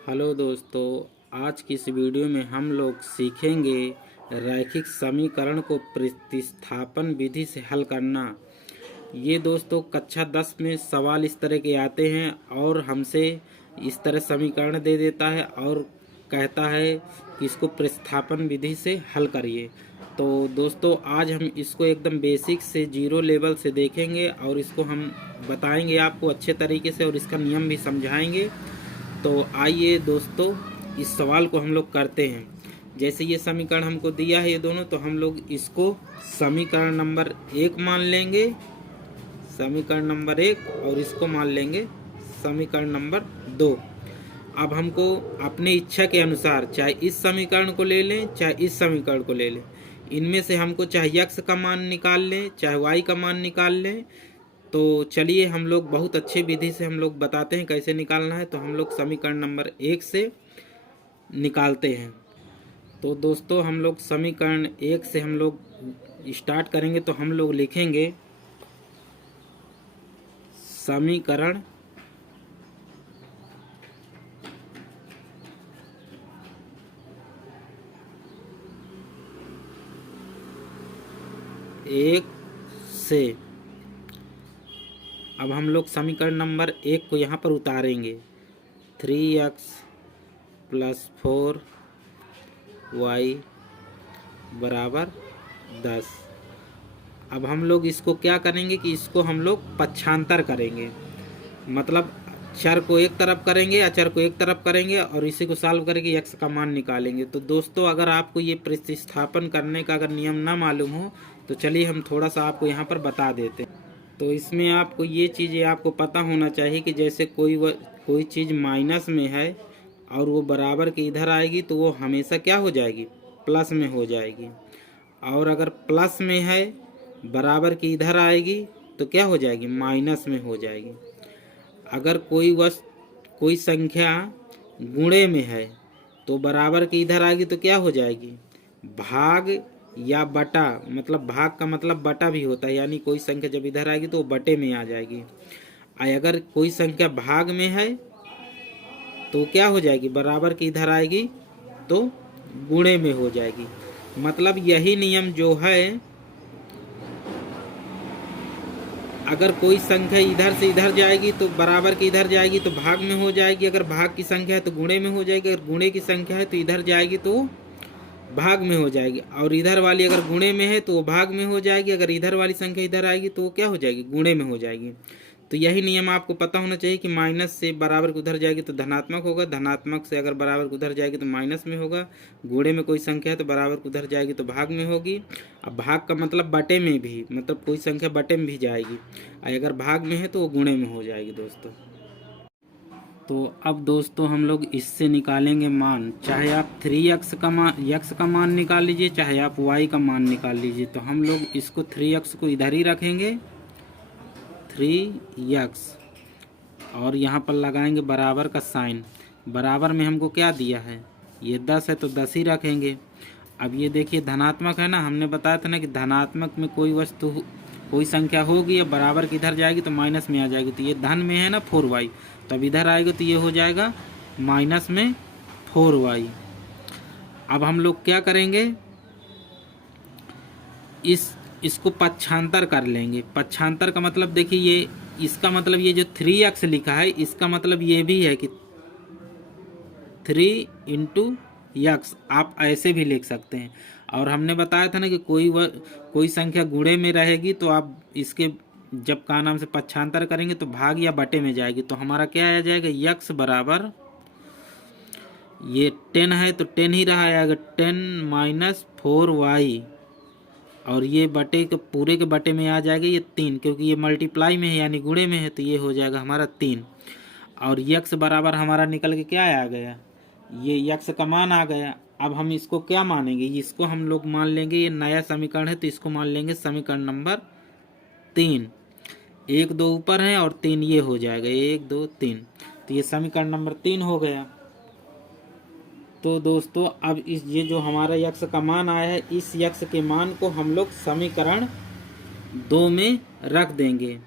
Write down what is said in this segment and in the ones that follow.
Hello दोस्तों, आज की इस वीडियो में हम लोग सीखेंगे रैखिक समीकरण को प्रतिस्थापन विधि से हल करना। ये दोस्तों कक्षा 10 में सवाल इस तरह के आते हैं और हमसे इस तरह समीकरण दे देता है और कहता है कि इसको प्रतिस्थापन विधि से हल करिए। तो दोस्तों आज हम इसको एकदम बेसिक से जीरो लेवल से देखेंगे और इसको हम बताएंगे आपको अच्छे तरीके से और इसका नियम भी समझाएंगे। तो आइए दोस्तों इस सवाल को हम लोग करते हैं। जैसे ये समीकरण हमको दिया है ये दोनों, तो हम लोग इसको समीकरण नंबर 1 मान लेंगे, समीकरण नंबर 1, और इसको मान लेंगे समीकरण नंबर 2। अब हमको अपनी इच्छा के अनुसार चाहे इस समीकरण को ले लें चाहे इस समीकरण को ले लें, इनमें से हमको चाहे x का मान निकाल लें चाहे y का मान निकाल लें। तो चलिए हम लोग बहुत अच्छे विधि से हम लोग बताते हैं कैसे निकालना है। तो हम लोग समीकरण नंबर 1 से निकालते हैं। तो दोस्तों हम लोग समीकरण 1 से हम लोग स्टार्ट करेंगे। तो हम लोग लिखेंगे समीकरण 1 से। अब हम लोग समीकरण नंबर 1 को यहाँ पर उतारेंगे। 3x + 4y बराबर 10। अब हम लोग इसको क्या करेंगे कि इसको हम लोग पक्षांतर करेंगे, मतलब चर को एक तरफ करेंगे, अचर को एक तरफ करेंगे और इसी को सॉल्व करके x का मान निकालेंगे। तो दोस्तों अगर आपको ये प्रतिस्थापन करने का अगर नियम ना मालूम हो तो चलिए हम थोड़ा सा आपको यहाँ पर बता देते हैं। तो इसमें आपको ये चीज़ें आपको पता होना चाहिए कि जैसे कोई चीज़ माइनस में है और वो बराबर के इधर आएगी तो वो हमेशा क्या हो जाएगी, प्लस में हो जाएगी। और अगर प्लस में है बराबर की इधर आएगी तो क्या हो जाएगी, माइनस में हो जाएगी। अगर कोई संख्या गुणे में है तो बराबर की इधर आएगी तो क्या हो जाएगी, भाग या बटा, मतलब भाग का मतलब बटा भी होता है, यानी कोई संख्या जब इधर आएगी तो वो बटे में आ जाएगी। अगर कोई संख्या भाग में है तो क्या हो जाएगी, बराबर की इधर आएगी तो गुणे में हो जाएगी। मतलब यही नियम जो है, अगर कोई संख्या इधर से इधर जाएगी तो बराबर की इधर जाएगी तो भाग में हो जाएगी, अगर भाग की संख्या है तो गुणे में हो जाएगी, अगर गुणे की संख्या है तो इधर जाएगी तो भाग में हो जाएगी, और इधर वाली अगर गुणे में है तो वो भाग में हो जाएगी, अगर इधर वाली संख्या इधर आएगी तो वो क्या हो जाएगी, गुणे में हो जाएगी। तो यही नियम आपको पता होना चाहिए कि माइनस से बराबर उधर जाएगी तो धनात्मक होगा, धनात्मक से अगर बराबर उधर जाएगी तो माइनस में होगा, गुणे में कोई संख्या है तो बराबर उधर जाएगी तो भाग में होगी। अब भाग का मतलब बटे में भी, मतलब कोई संख्या बटे में भी जाएगी, अगर भाग में है तो वो गुणे में हो जाएगी दोस्तों। तो अब दोस्तों हम लोग इससे निकालेंगे मान, चाहे आप 3x का मान निकाल लीजिए चाहे आप y का मान निकाल लीजिए। तो हम लोग इसको 3x को इधर ही रखेंगे, 3x, और यहाँ पर लगाएंगे बराबर का साइन। बराबर में हमको क्या दिया है, ये 10 है तो 10 ही रखेंगे। अब ये देखिए धनात्मक है ना, हमने बताया था ना कि धनात्मक में कोई संख्या होगी या बराबर की इधर जाएगी तो माइनस में आ जाएगी। तो ये धन में है ना 4y, तो अब इधर आएगा तो ये हो जाएगा माइनस में 4y। अब हम लोग क्या करेंगे, इसको पक्षांतर कर लेंगे। पक्षांतर का मतलब देखिए, ये इसका मतलब ये जो 3x लिखा है इसका मतलब ये भी है कि 3 × x, आप ऐसे भी लिख सकते हैं। और हमने बताया था ना कि कोई संख्या गुणे में रहेगी तो आप इसके जब का नाम से पक्षांतर करेंगे तो भाग या बटे में जाएगी। तो हमारा क्या आ जाएगा, x बराबर, ये 10 है तो 10 ही रहा आएगा, 10 - 4y, और ये बटे के पूरे के बटे में आ जाएगा ये 3, क्योंकि ये मल्टीप्लाई में है यानी गुणे में है, तो ये हो जाएगा हमारा 3। और x बराबर हमारा निकल के क्या आ गया, ये x का मान आ गया। अब हम इसको क्या मानेंगे, इसको हम लोग मान लेंगे, ये नया समीकरण है तो इसको मान लेंगे समीकरण नंबर 3। 1 2 ऊपर है और 3 ये हो जाएगा, 1 2 3, तो ये समीकरण नंबर 3 हो गया। तो दोस्तों अब ये जो हमारा x का मान आया है, इस x के मान को हम लोग समीकरण 2 में रख देंगे।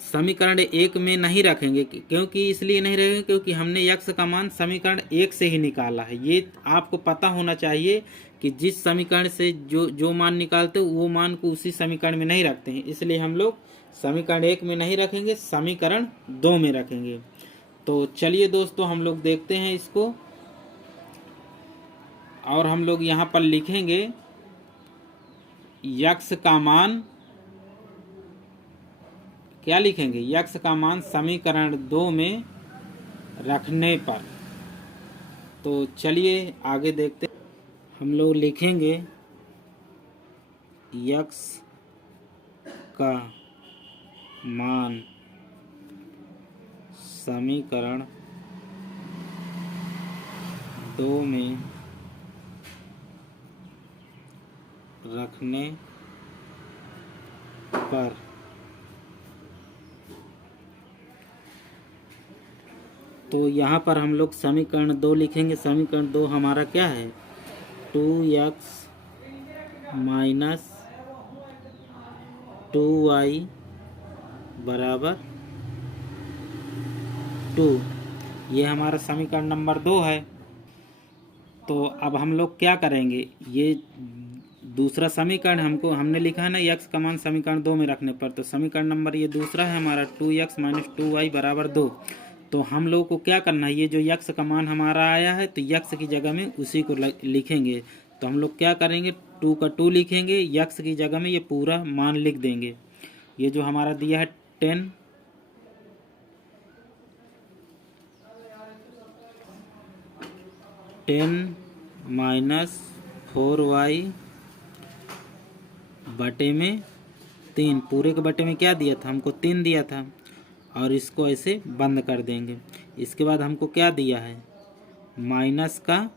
समीकरण 1 में नहीं रखेंगे, क्योंकि इसलिए नहीं रखेंगे क्योंकि हमने यक्स का मान समीकरण 1 से ही निकाला है। ये आपको पता होना चाहिए कि जिस समीकरण से जो मान निकालते हो वो मान को उसी समीकरण में नहीं रखते हैं, इसलिए हम लोग समीकरण 1 में नहीं रखेंगे, समीकरण 2 में रखेंगे। तो चलिए दोस्तों हम लोग देखते हैं इसको, और हम लोग यहाँ पर लिखेंगे यक्स का मान, क्या लिखेंगे, यक्स का मान समीकरण 2 में रखने पर। तो चलिए आगे देखते हैं। हम लोग लिखेंगे यक्स का मान समीकरण 2 में रखने पर तो यहाँ पर हम लोग समीकरण 2 लिखेंगे। समीकरण 2 हमारा क्या है, 2x माइनस 2y बराबर 2, ये हमारा समीकरण नंबर 2 है। तो अब हम लोग क्या करेंगे, ये दूसरा समीकरण हमने लिखा है ना यक्स का मान समीकरण 2 में रखने पर, तो समीकरण नंबर ये दूसरा है हमारा 2x माइनस 2y बराबर 2। तो हम लोगों को क्या करना है, ये जो यक्स का मान हमारा आया है तो यक्स की जगह में उसी को लिखेंगे। तो हम लोग क्या करेंगे, 2 का 2 लिखेंगे, यक्स की जगह में ये पूरा मान लिख देंगे। ये जो हमारा दिया है 10 माइनस 4y बटे में 3, पूरे के बटे में क्या दिया था, हमको 3 दिया था, और इसको ऐसे बंद कर देंगे। इसके बाद हमको क्या दिया है, माइनस का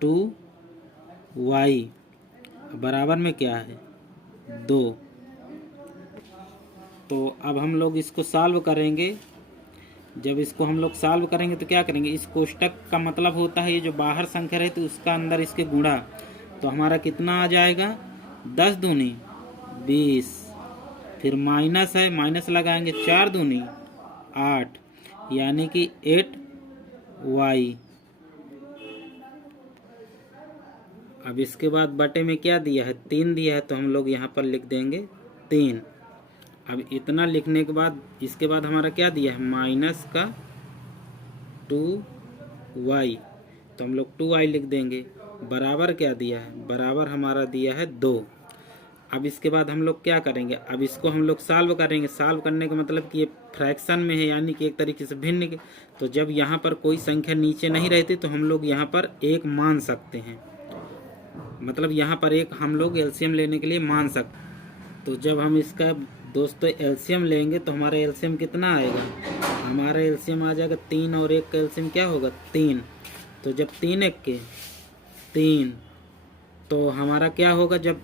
2y बराबर में क्या है 2। तो अब हम लोग इसको सॉल्व करेंगे। जब इसको हम लोग सॉल्व करेंगे तो क्या करेंगे, इस कोष्टक का मतलब होता है ये जो बाहर संख्या रहती है उसका अंदर इसके गुणा। तो हमारा कितना आ जाएगा, 10 दूनी 20, फिर माइनस है, माइनस लगाएंगे 4 दूनी 8, यानी कि 8y। अब इसके बाद बटे में क्या दिया है, 3 दिया है, तो हम लोग यहाँ पर लिख देंगे 3। अब इतना लिखने के बाद इसके बाद हमारा क्या दिया है, माइनस का 2y, तो हम लोग 2y लिख देंगे। बराबर क्या दिया है, बराबर हमारा दिया है 2। अब इसके बाद हम लोग क्या करेंगे, अब इसको हम लोग सॉल्व करेंगे। सॉल्व करने का मतलब कि ये फ्रैक्शन में है, यानी कि एक तरीके से भिन्न के। तो जब यहाँ पर कोई संख्या नीचे नहीं रहती तो हम लोग यहाँ पर 1 मान सकते हैं, मतलब यहाँ पर 1 हम लोग एलसीएम लेने के लिए मान सकते। तो जब हम इसका दोस्तों एलसीएम लेंगे तो हमारा एलसीएम कितना आएगा, हमारा एलसीएम आ जाएगा 3 और 1 का एलसीएम क्या होगा 3। तो जब 3 1 के 3, तो हमारा क्या होगा, जब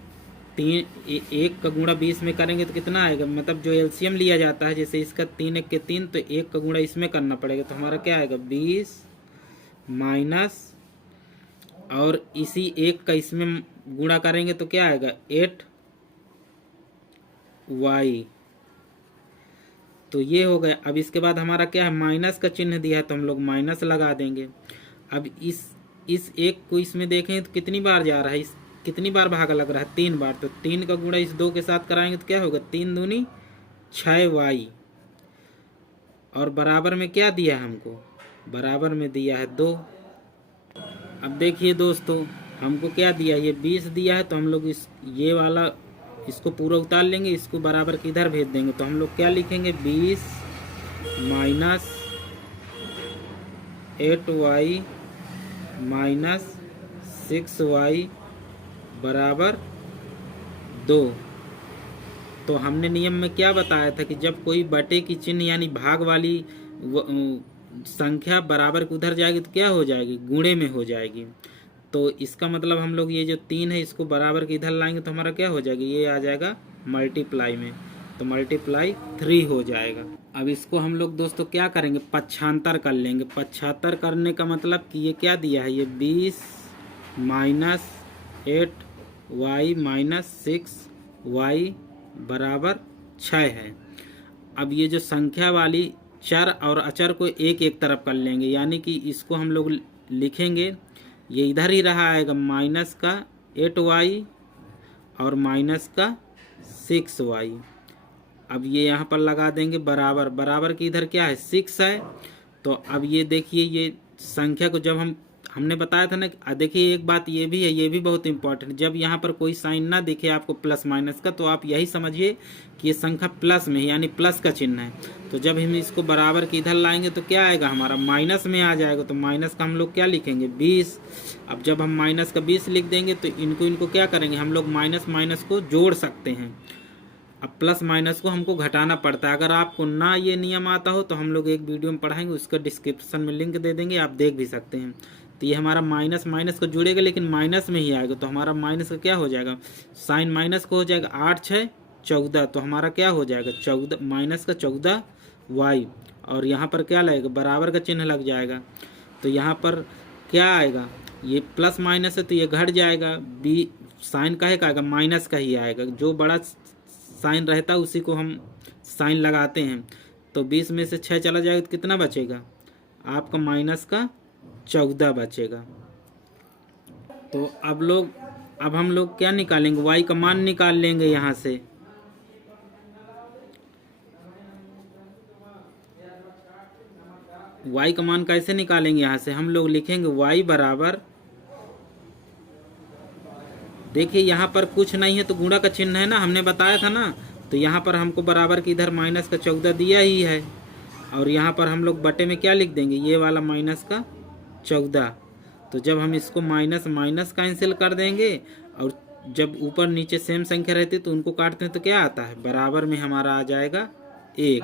1 का गुणा 20 में करेंगे तो कितना आएगा, मतलब जो एलसीएम लिया जाता है, जैसे इसका 3 1 के 3, तो 1 का गुणा इसमें करना पड़ेगा। तो हमारा क्या आएगा 20 माइनस, और इसी 1 का इसमें गुणा करेंगे तो क्या आएगा 8y। तो ये हो गया। अब इसके बाद हमारा क्या है, माइनस का चिन्ह दिया है तो हम लोग माइनस लगा देंगे। अब इस 1 को इसमें देखें तो कितनी बार जा रहा है, इस कितनी बार भागा लग रहा है, 3 बार। तो 3 का गुणा इस 2 के साथ कराएंगे तो क्या होगा, 3 दूनी 6y, और बराबर में क्या दिया है हमको, बराबर में दिया है 2। अब देखिए दोस्तों हमको क्या दिया, ये 20 दिया है, तो हम लोग ये वाला इसको पूरा उतार लेंगे, इसको बराबर किधर भेज देंगे। तो हम लोग क्या लिखेंगे, 20 माइनस 8y माइनस 6y बराबर 2। तो हमने नियम में क्या बताया था कि जब कोई बटे की चिन्ह यानी भाग वाली संख्या बराबर के उधर जाएगी तो क्या हो जाएगी, गुणे में हो जाएगी। तो इसका मतलब हम लोग ये जो 3 है इसको बराबर के इधर लाएंगे तो हमारा क्या हो जाएगा, ये आ जाएगा मल्टीप्लाई में, तो मल्टीप्लाई 3 हो जाएगा। अब इसको हम लोग दोस्तों क्या करेंगे, पक्षांतर कर लेंगे। पक्षांतर करने का मतलब कि ये क्या दिया है, ये 20 माइनस 8y माइनस 6y बराबर 6 है। अब ये जो संख्या वाली चर और अचर को एक एक तरफ कर लेंगे, यानी कि इसको हम लोग लिखेंगे, ये इधर ही रहा आएगा माइनस का 8y और माइनस का 6y। अब ये यहाँ पर लगा देंगे बराबर, बराबर की इधर क्या है 6 है। तो अब ये देखिए ये संख्या को जब हमने बताया था ना, देखिए एक बात ये भी है, ये भी बहुत इंपॉर्टेंट, जब यहाँ पर कोई साइन ना दिखे आपको प्लस माइनस का, तो आप यही समझिए कि ये संख्या प्लस में है, यानी प्लस का चिन्ह है। तो जब हम इसको बराबर के इधर लाएंगे तो क्या आएगा, हमारा माइनस में आ जाएगा। तो माइनस का हम लोग क्या लिखेंगे 20। अब जब हम माइनस का 20 लिख देंगे तो इनको क्या करेंगे हम लोग, माइनस माइनस को जोड़ सकते हैं। अब प्लस माइनस को हमको घटाना पड़ता है। अगर आपको ना ये नियम आता हो तो हम लोग एक वीडियो में पढ़ाएंगे, उसका डिस्क्रिप्शन में लिंक दे देंगे, आप देख भी सकते हैं। तो ये हमारा माइनस माइनस को जुड़ेगा, लेकिन माइनस में ही आएगा। तो हमारा माइनस का क्या हो जाएगा, साइन माइनस को हो जाएगा 8 6 14। तो हमारा क्या हो जाएगा 14 माइनस का 14y, और यहाँ पर क्या लगेगा बराबर का चिन्ह लग जाएगा। तो यहाँ पर क्या आएगा, ये प्लस माइनस है तो ये घट जाएगा, बी साइन का आएगा माइनस का ही आएगा, जो बड़ा साइन रहता है उसी को हम साइन लगाते हैं। तो 20 में से 6 चला जाएगा तो कितना बचेगा आपका, माइनस का 14 बचेगा। तो अब हम लोग क्या निकालेंगे, y का मान निकाल लेंगे यहाँ से। y का मान कैसे निकालेंगे, यहाँ से हम लोग लिखेंगे y बराबर, देखिए यहाँ पर कुछ नहीं है तो गुणा का चिन्ह है ना, हमने बताया था ना। तो यहाँ पर हमको बराबर की इधर माइनस का 14 दिया ही है, और यहाँ पर हम लोग बटे में क्या लिख देंगे, ये वाला माइनस का 14। तो जब हम इसको माइनस माइनस कैंसिल कर देंगे, और जब ऊपर नीचे सेम संख्या रहती है तो उनको काटते हैं तो क्या आता है, बराबर में हमारा आ जाएगा 1।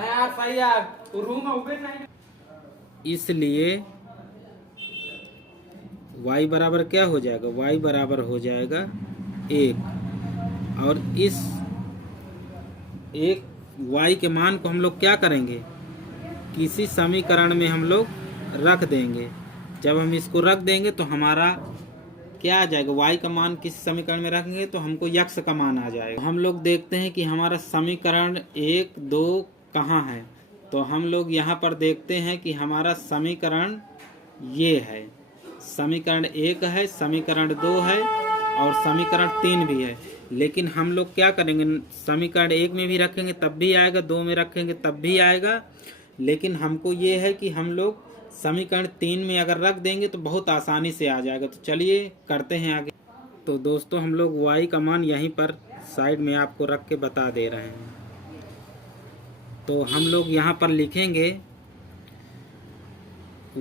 इसलिए y बराबर क्या हो जाएगा, y बराबर हो जाएगा 1। और इस एक y के मान को हम लोग क्या करेंगे, किसी समीकरण में हम लोग रख देंगे। जब हम इसको रख देंगे तो हमारा क्या आ जाएगा, y का मान किसी समीकरण में रखेंगे तो हमको x का मान आ जाएगा। हम लोग देखते हैं कि हमारा समीकरण 1 2 कहाँ है। तो हम लोग यहाँ पर देखते हैं कि हमारा समीकरण ये है, समीकरण 1 है, समीकरण 2 है और समीकरण 3 भी है। लेकिन हम लोग क्या करेंगे, समीकरण 1 में भी रखेंगे तब भी आएगा, 2 में रखेंगे तब भी आएगा। लेकिन हमको ये है कि हम लोग समीकरण 3 में अगर रख देंगे तो बहुत आसानी से आ जाएगा। तो चलिए करते हैं आगे। तो दोस्तों हम लोग y का मान यहीं पर साइड में आपको रख के बता दे रहे हैं। तो हम लोग यहाँ पर लिखेंगे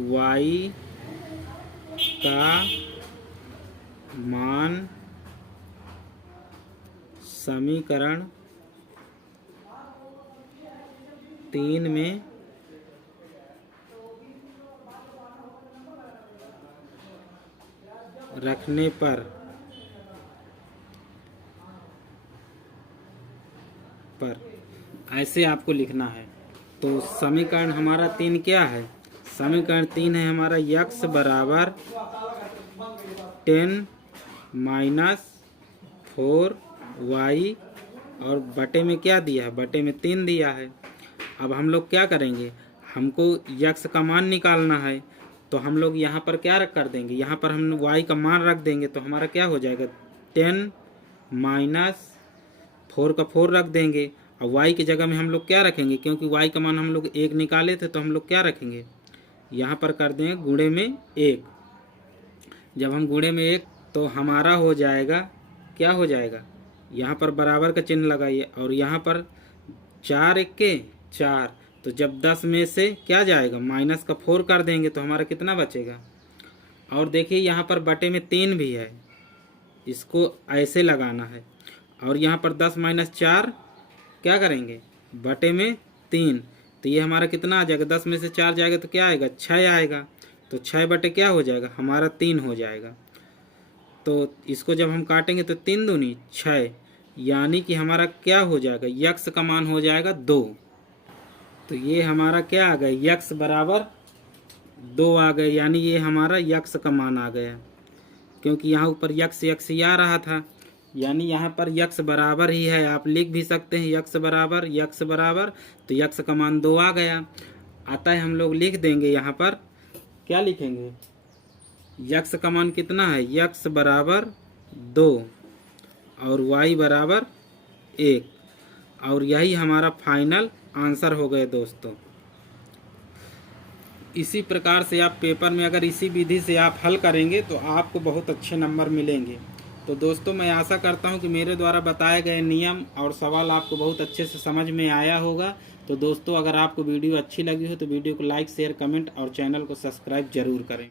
y का मान समीकरण 3 में रखने पर ऐसे आपको लिखना है। तो समीकरण हमारा 3 क्या है, समीकरण 3 है हमारा x बराबर 10 - 4y, और बटे में क्या दिया है, बटे में 3 दिया है। अब हम लोग क्या करेंगे, हमको x का मान निकालना है। तो हम लोग यहाँ पर क्या रख कर देंगे, यहाँ पर हम y का मान रख देंगे। तो हमारा क्या हो जाएगा 10 - 4 का 4 रख देंगे, और y की जगह में हम लोग क्या रखेंगे, क्योंकि y का मान हम लोग 1 निकाले थे तो हम लोग क्या रखेंगे, यहाँ पर कर देंगे गुणे में 1। जब हम गुणे में 1 तो हमारा हो जाएगा, क्या हो जाएगा, यहाँ पर बराबर का चिन्ह लगाइए, और यहाँ पर 4 1 के 4। तो जब 10 में से क्या जाएगा, माइनस का 4 कर देंगे तो हमारा कितना बचेगा। और देखिए यहाँ पर बटे में 3 भी है, इसको ऐसे लगाना है। और यहाँ पर 10 - 4 क्या करेंगे, बटे में 3। तो ये हमारा कितना आ जाएगा, 10 में से 4 जाएगा तो क्या आएगा 6 आएगा। तो 6 बटे क्या हो जाएगा, हमारा 3 हो जाएगा। तो इसको जब हम काटेंगे तो 3 दूनी 6, यानी कि हमारा क्या हो जाएगा, x का मान हो जाएगा 2। तो ये हमारा क्या आ गया, x बराबर 2 आ गए, यानी ये हमारा x का मान आ गया। क्योंकि यहाँ ऊपर x ही आ रहा था, यानी यहाँ पर यक्स बराबर ही है, आप लिख भी सकते हैं यक्स बराबर, तो यक्स का मान 2 आ गया। अतः हम लोग लिख देंगे यहाँ पर, क्या लिखेंगे, यक्स का मान कितना है, यक्स बराबर 2 और वाई बराबर 1, और यही हमारा फाइनल आंसर हो गए दोस्तों। इसी प्रकार से आप पेपर में अगर इसी विधि से आप हल करेंगे तो आपको बहुत अच्छे नंबर मिलेंगे। तो दोस्तों मैं आशा करता हूं कि मेरे द्वारा बताए गए नियम और सवाल आपको बहुत अच्छे से समझ में आया होगा। तो दोस्तों अगर आपको वीडियो अच्छी लगी हो तो वीडियो को लाइक शेयर कमेंट और चैनल को सब्सक्राइब जरूर करें।